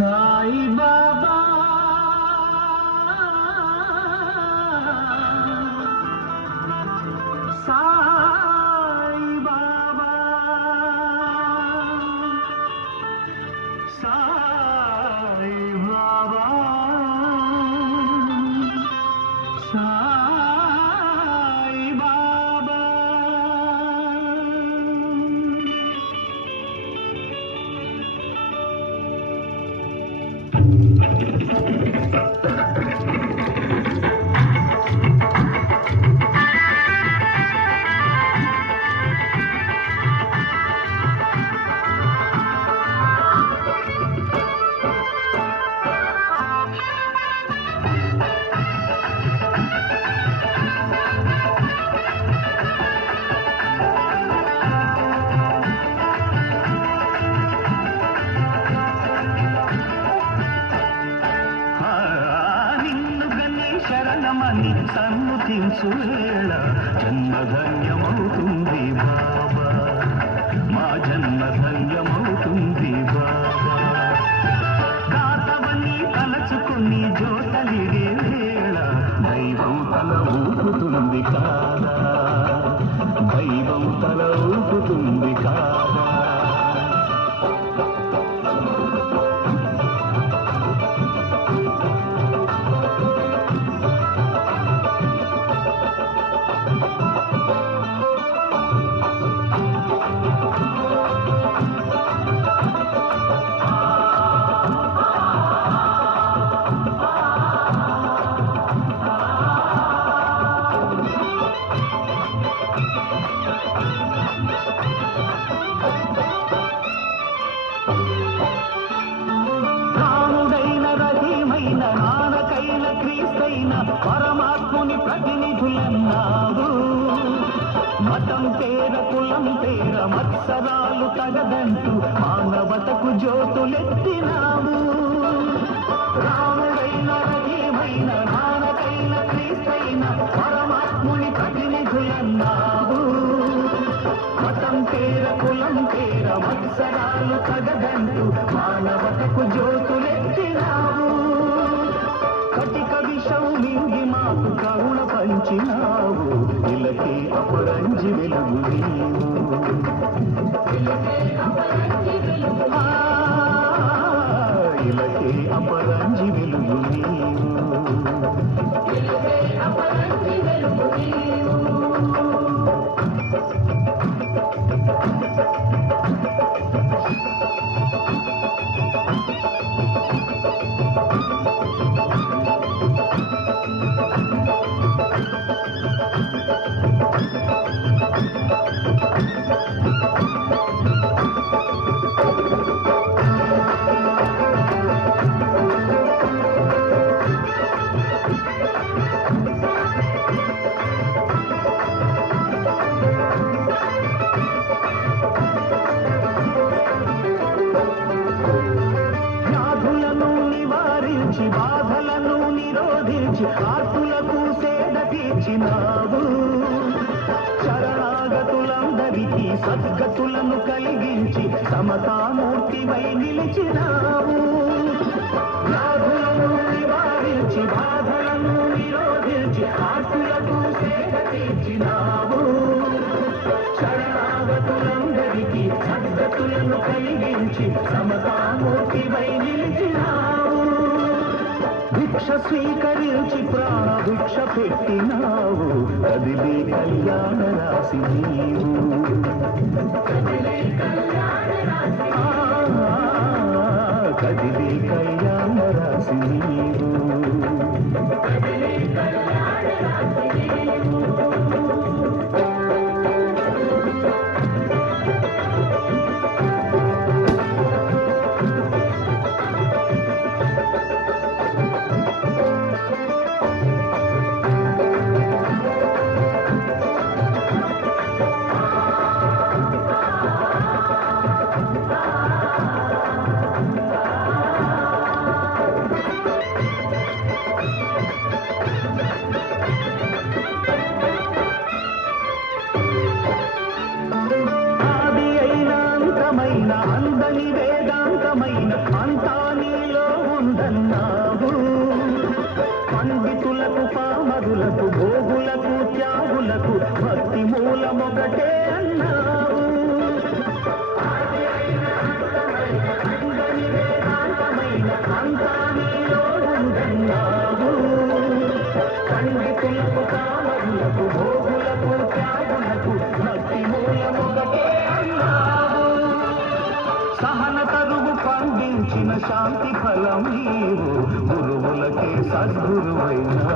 సాయి బాబా సాయి బాబా సాయి బాబా సాయి బాబా. శరణమని సన్ముతించు వేళ జన్మధన్యమవుతుంది బాబా, మా జన్మధన్యమవుతుంది బాబా. దాతవని తలచుకుని జోతలిగే వేళ దైవం తల ఊపుతుంది కాదా, దైవం తల ఊపుతుంది కాదా. నానకైన క్రీస్తైన పరమాత్ముని ప్రతినిధులన్నావు. మతం పేర కులం పేర మత్సరాలు తగదంటూ మానవతకు జ్యోతులెత్తినావు. రాముడైన రహీమైన నానకైన క్రీస్తైన పరమాత్ముని ప్రతినిధులన్నావు. మతం పేర కులం పేర మత్సరాలు తగదంటూ మానవతకు జ్యోతులెత్తినావు. కటిక విషం మింగి మాకు కరుణ పంచినావు. ఇలకే అపరంజి వెలుగు నీవు, ఇలకే అపరంజి వెలుగు నీవు. బాధలను నిరోధించి ఆర్తులకు సేద తీర్చినావు. శరణాగతులందరికీ సద్గతులను కలిగించి సమతామూర్తివై నిలిచినావు. వ్యాధులను నివారించి బాధలను నిరోధించి ఆర్తులకు సేద తీర్చినావు. శరణాగతులందరికీ సద్గతులను కలిగించి సమతామూర్తివై నిలిచినావు. భిక్ష స్వీకరించి ప్రాణ భిక్ష పెట్టినావు. కదిలే కళ్యాణ రాశి నీవు, కదిలే కళ్యాణ రాశి నీవు. శాంతి ఫలం నీవు గురువులకే సద్గురువైనా